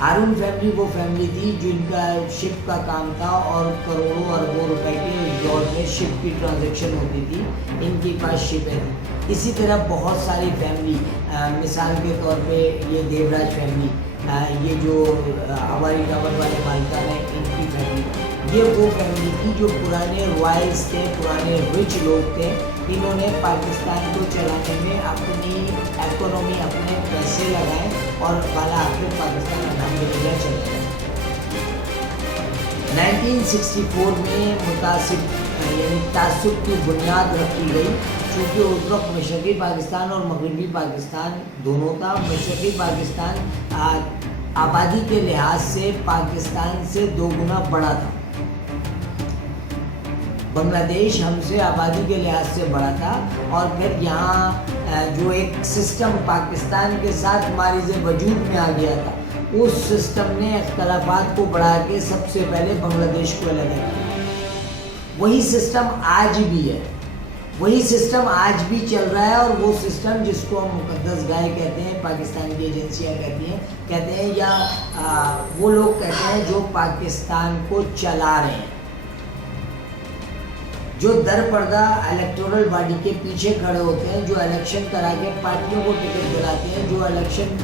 Haroon family وہ family تھی جن کا شپ کا کام تھا اور کروڑوں اربوں روپے کے اس دور میں شپ کی ٹرانزیکشن ہوتی تھی، ان کے پاس شپیں تھیں۔ اسی طرح بہت ساری فیملی، مثال کے طور پہ یہ دیوراج فیملی، یہ جو ہماری ٹاور والے مالکان ہیں، ان کی فیملی، یہ وہ فیملی تھی جو پرانے رائلز تھے، پرانے رچ لوگ تھے۔ انہوں نے پاکستان کو چلانے میں اپنی اکانومی، اپنے پیسے لگائے اور بالا آخر پاکستان الحمدللہ چل رہا ہے۔ 1964 میں تعصب کی بنیاد رکھی گئی، چونکہ اس وقت مشرقی پاکستان اور مغربی پاکستان دونوں تھا۔ مشرقی پاکستان آبادی کے لحاظ سے پاکستان سے 2 گنا بڑا تھا، بنگلہ دیش ہم سے آبادی کے لحاظ سے بڑا تھا، اور پھر یہاں جو ایک سسٹم پاکستان کے ساتھ مارز وجود میں آ گیا تھا، اس سسٹم نے اختلافات کو بڑھا کے سب سے پہلے بنگلہ دیش کو الگ کیا۔ وہی سسٹم آج بھی ہے، وہی سسٹم آج بھی چل رہا ہے، اور وہ سسٹم جس کو ہم مقدس گائے کہتے ہیں، پاکستان کی ایجنسیاں کہتے ہیں یا وہ لوگ کہتے ہیں جو پاکستان کو چلا رہے ہیں، جو در پردہ الیکٹورل باڈی کے پیچھے کھڑے ہوتے ہیں، جو الیکشن کرا کے پارٹیوں کو ٹکٹ دلاتے ہیں، جو الیکشن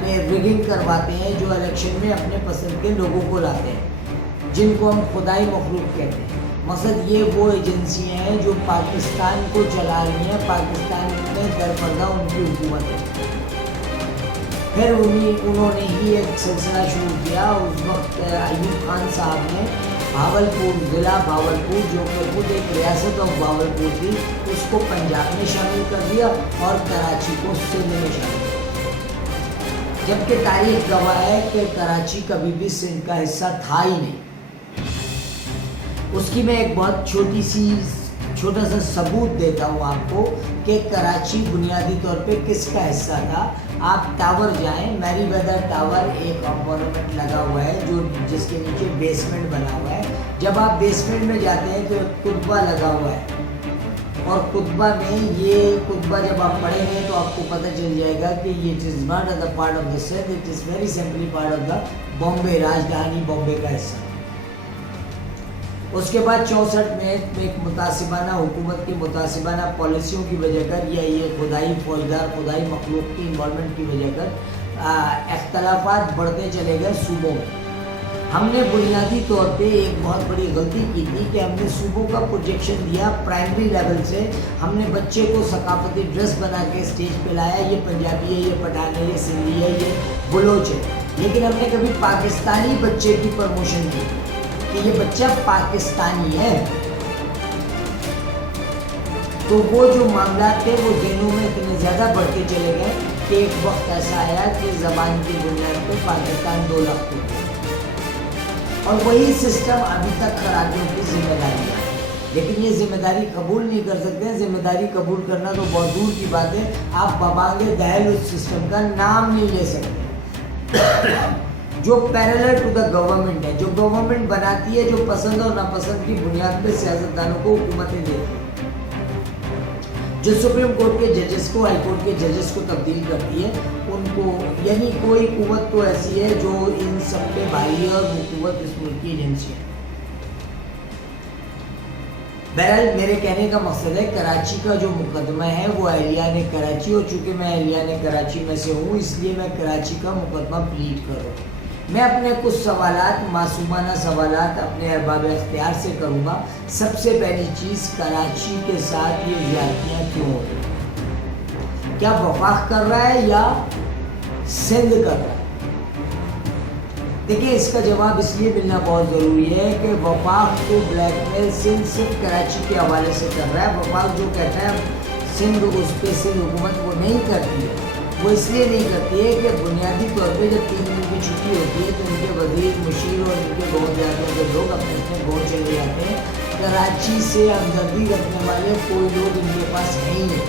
میں ریگنگ کرواتے ہیں، جو الیکشن میں اپنے پسند کے لوگوں کو لاتے ہیں، جن کو ہم خدائی مخلوق کہتے ہیں۔ مقصد یہ وہ ایجنسیاں ہیں جو پاکستان کو چلا رہی ہیں، پاکستان میں در پردہ ان کی حکومت ہے۔ پھر انہوں نے ہی ایک سلسلہ شروع کیا۔ اس وقت ایوب خان صاحب نے بھاولپور، ضلع بھاولپور جو کہ خود ایک ریاست آف بھاولپور تھی، اس کو پنجاب میں شامل کر دیا اور کراچی کو سندھ میں شامل کر دیا، جبکہ تاریخ گواہ ہے کہ کراچی کبھی بھی سندھ کا حصہ تھا ہی نہیں۔ اس کی میں ایک بہت چھوٹا سا ثبوت دیتا ہوں آپ کو کہ کراچی بنیادی طور پہ کس کا حصہ تھا۔ آپ ٹاور جائیں، میری ویدر ٹاور ایک مونومنٹ لگا ہوا ہے جس کے نیچے بیسمنٹ بنا ہوا ہے۔ جب آپ بیسمنٹ میں جاتے ہیں تو ایک کتبہ لگا ہوا ہے، اور کتبہ میں یہ کتبہ جب آپ پڑھیں گے تو آپ کو پتہ چل جائے گا کہ یہ it is not the part of the Sindh, it is very simply part of the Bombay, راجدھانی بامبے کا حصہ۔ اس کے بعد 64 میں ایک متعصبانہ حکومت کی متعصبانہ پالیسیوں کی وجہ کر یا یہ خدائی فوجدار، خدائی مخلوق کی انوالومنٹ کی وجہ کر اختلافات بڑھتے چلے گئے صوبوں میں۔ ہم نے بنیادی طور پہ ایک بہت بڑی غلطی کی تھی کہ ہم نے صوبوں کا پروجیکشن دیا پرائمری لیول سے۔ ہم نے بچے کو ثقافتی ڈریس بنا کے اسٹیج پہ لایا، یہ پنجابی ہے، یہ پٹھان ہے، یہ سندھی ہے، یہ بلوچ ہے، لیکن ہم نے کبھی پاکستانی بچے کی پروموشن کی کہ یہ بچہ پاکستانی ہے۔ تو وہ جو معاملات تھے وہ ذہنوں میں اتنے زیادہ بڑھتے چلے گئے کہ ایک وقت ایسا آیا کہ زبان کی بنیاد پہ پاکستان 2 لاکھ ہو گیا، اور وہی سسٹم ابھی تک خرابیوں کی ذمہ داری ہے۔ لیکن یہ ذمہ داری قبول نہیں کر سکتے ہیں۔ ذمہ داری قبول کرنا تو بہت دور کی بات ہے، آپ ببانگ دہل اس سسٹم کا نام نہیں لے سکتے جو پیرلل ٹو دا گورنمنٹ ہے، جو گورنمنٹ بناتی ہے، جو پسند اور ناپسند کی بنیاد پہ سیاستدانوں کو حکومتیں دیتی ہے، جو سپریم کورٹ کے ججز کو، ہائی کورٹ کے ججز کو تبدیل کرتی ہے، ان کو، یعنی کوئی قوت تو ایسی ہے جو ان سب پہ بھاری ہے، اور وہ قوت اس ملک کی ایجنسی ہے۔ بہرحال میرے کہنے کا مقصد ہے کراچی کا جو مقدمہ ہے وہ اہلیان کراچی، اور چونکہ میں اہلیان کراچی میں سے ہوں اس لیے میں کراچی کا مقدمہ پلیڈ کر رہا ہوں۔ میں اپنے کچھ سوالات، معصومانہ سوالات اپنے ارباب اختیار سے کروں گا۔ سب سے پہلی چیز، کراچی کے ساتھ یہ زیادتیاں کیوں ہو رہی ہیں؟ کیا وفاق کر رہا ہے یا سندھ کر رہا ہے؟ دیکھیں اس کا جواب اس لیے ملنا بہت ضروری ہے کہ وفاق کو بلیک میل سندھ صرف کراچی کے حوالے سے کر رہا ہے۔ وفاق جو کہتا ہے سندھ، اس پہ سندھ حکومت وہ نہیں کرتی ہے، وہ اس لیے نہیں کرتی ہے کہ بنیادی طور پہ جب 3 دن کی چھٹی ہوتی ہے تو ان کے وزیر، مشیر اور ان کے گاؤں دیہاتوں کے لوگ اپنے اپنے گاؤں چلے جاتے ہیں۔ کراچی سے ہمدردی رکھنے والے کوئی لوگ ان کے پاس نہیں ہیں۔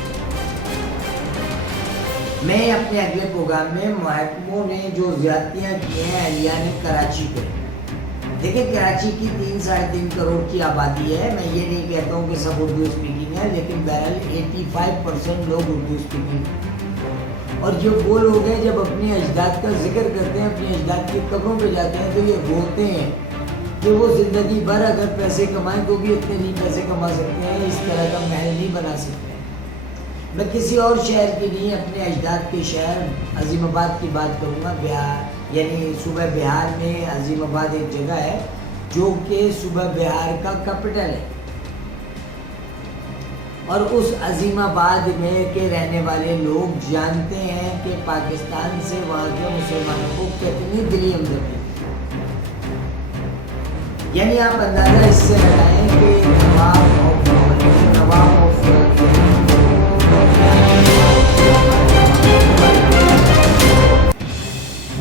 میں اپنے اگلے پروگرام میں محکموں نے جو زیادتیاں کی ہیں اہلیان کراچی پہ، دیکھیں کراچی کی 3-3.5 کروڑ کی آبادی ہے۔ میں یہ نہیں کہتا ہوں کہ سب اردو اسپیکنگ ہے، لیکن بہرحال 85% لوگ اردو اسپیکنگ ہیں، اور یہ وہ لوگ ہیں جب اپنی اجداد کا ذکر کرتے ہیں، اپنی اجداد کی قبروں پہ جاتے ہیں تو یہ روتے ہیں کہ وہ زندگی بھر اگر پیسے کمائیں تو بھی اتنے نہیں پیسے کما سکتے ہیں، اس طرح کا محل نہیں بنا سکتے ہیں۔ میں کسی اور شہر کی نہیں، اپنے اجداد کے شہر عظیم آباد کی بات کروں گا۔ بہار یعنی صوبہ بہار میں عظیم آباد ایک جگہ ہے جو کہ صوبہ بہار کا کیپٹل ہے، اور اس عظیم آباد میں کے رہنے والے لوگ جانتے ہیں کہ پاکستان سے وہاں کے مسلمانوں کو کتنی دلی ہمدردی، یعنی آپ اندازہ اس سے لگائیں کہ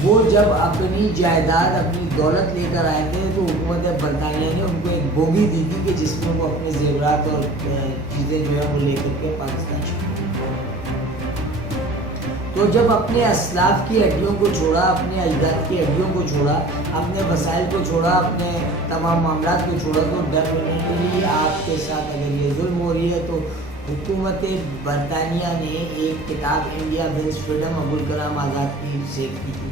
وہ جب اپنی جائیداد اپنی دولت لے کر آئے تھے تو حکومت برطانیہ نے ان کو ایک بوگی دی تھی کہ جس میں وہ اپنے زیورات اور چیزیں جو ہے وہ لے کر کے پاکستان چلے۔ تو جب اپنے اسلاف کی ہڈیوں کو چھوڑا، اپنے اجداد کی ہڈیوں کو چھوڑا، اپنے وسائل کو چھوڑا، اپنے تمام معاملات کو چھوڑا، تو ڈیفینیٹلی آپ کے ساتھ اگر یہ ظلم ہو رہی ہے تو حکومت برطانیہ نے ایک کتاب India ones freedom Abul Kalam Azad کی سیکھ کی تھی،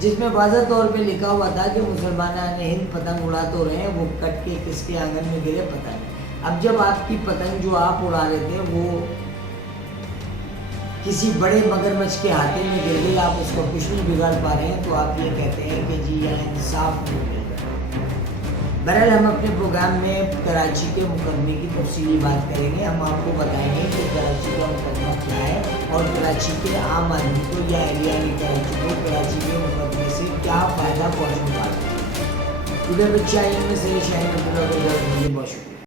جس میں واضح طور پہ لکھا ہوا تھا کہ مسلمان ہند پتنگ اڑا تو رہے ہیں، وہ کٹ کے کس کے آنگن میں گرے پتہ نہیں۔ اب جب آپ کی پتنگ جو آپ اڑا رہے تھے وہ کسی بڑے مگرمچھ کے ہاتھے میں گر گئی، آپ اس کو کچھ نہیں بگاڑ پا رہے ہیں، تو آپ یہ کہتے ہیں کہ جی یہاں انصاف نہیں مل رہا۔ بہرحال ہم اپنے پروگرام میں کراچی کے مقدمے کی تفصیلی بات کریں گے، ہم آپ کو بتائیں گے کہ کراچی کا مقدمہ کیا ہے اور کراچی کے عام آدمی کو یا اہلیان کراچی کو کراچی کے مقدمے سے کیا فائدہ پہنچنے والا ہے۔ ادھر بچہ میں سے شاہین عبداللہ کو بہت شکریہ۔